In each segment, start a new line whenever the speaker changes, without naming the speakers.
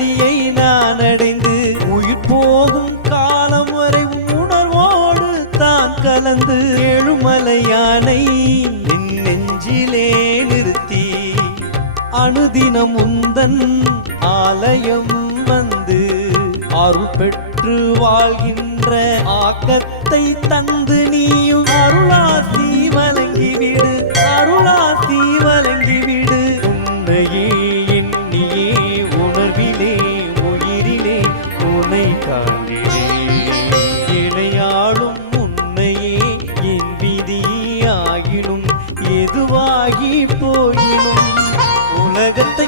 அடியை நான் அடைந்து உயிர் போகும் காலம் வரை உணர்வோடு தான் கலந்து ஏழுமலையானை என் நெஞ்சிலே நிறுத்தி. அணுதினம் உந்தன் ஆலயம் வந்து அருள் பெற்று வாழ்கின்ற ஆக்கத்தை தந்து நீயும் அருளாசி வழங்கிவிடு. உன்னை இணையாளும் உன்னையே என் விதியாகினும் எதுவாகி போயினும் உலகத்தை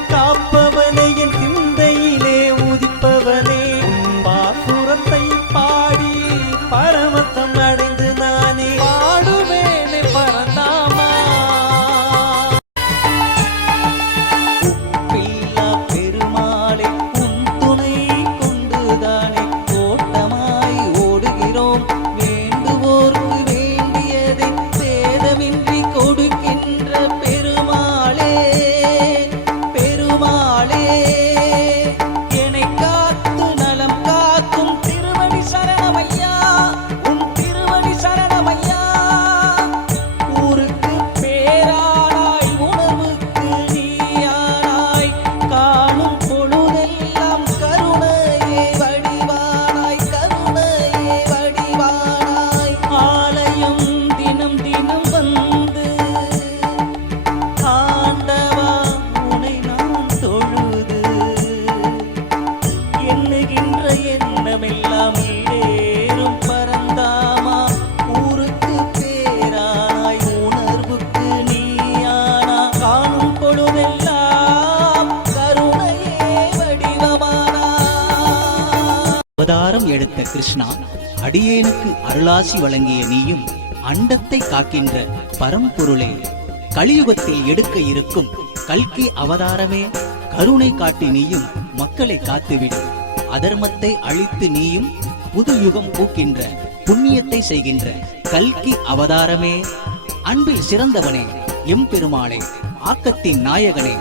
அவதாரம் எடுத்த கிருஷ்ணா அடியேனுக்கு அருளாசி வழங்கிய நீயும் அண்டத்தை காக்கின்ற பரம்பொருளே. கலியுகத்தில் எடுக்க இருக்கும் கல்கி அவதாரமே கருணை காட்டி நீயும் மக்களை காத்துவிடு. அதர்மத்தை அழித்து நீயும் புது யுகம் பூக்கின்ற புண்ணியத்தை செய்கின்ற கல்கி அவதாரமே. அன்பில் சிறந்தவனே எம்பெருமானே ஆக்கத்தின் நாயகனே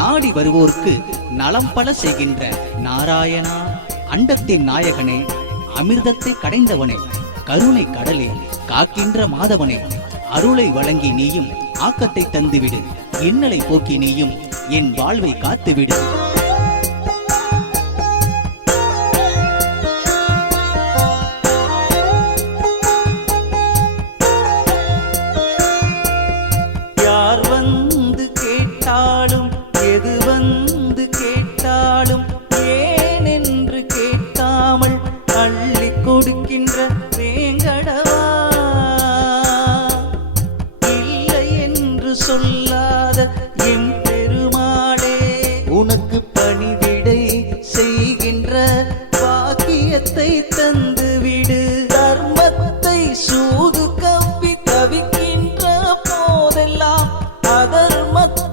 நாடி வருவோர்க்கு நலம் பல செய்கின்ற நாராயணா. அண்டத்தின் நாயகனே அமிர்தத்தை கடைந்தவனே கருணை கடலே காக்கின்ற மாதவனே அருளை வழங்கி நீயும் ஆக்கத்தை தந்துவிடு. இன்னலை போக்கி நீயும் என் வாழ்வை காத்துவிடு. வேங்கடவா இல்லை என்று சொல்லாத எம் பெருமாளே உனக்கு பணிவிடை செய்கின்ற பாக்கியத்தை தந்துவிடு. தர்மத்தை சூது கப்பி தவிக்கின்ற போதெல்லாம் அதர்மத்தை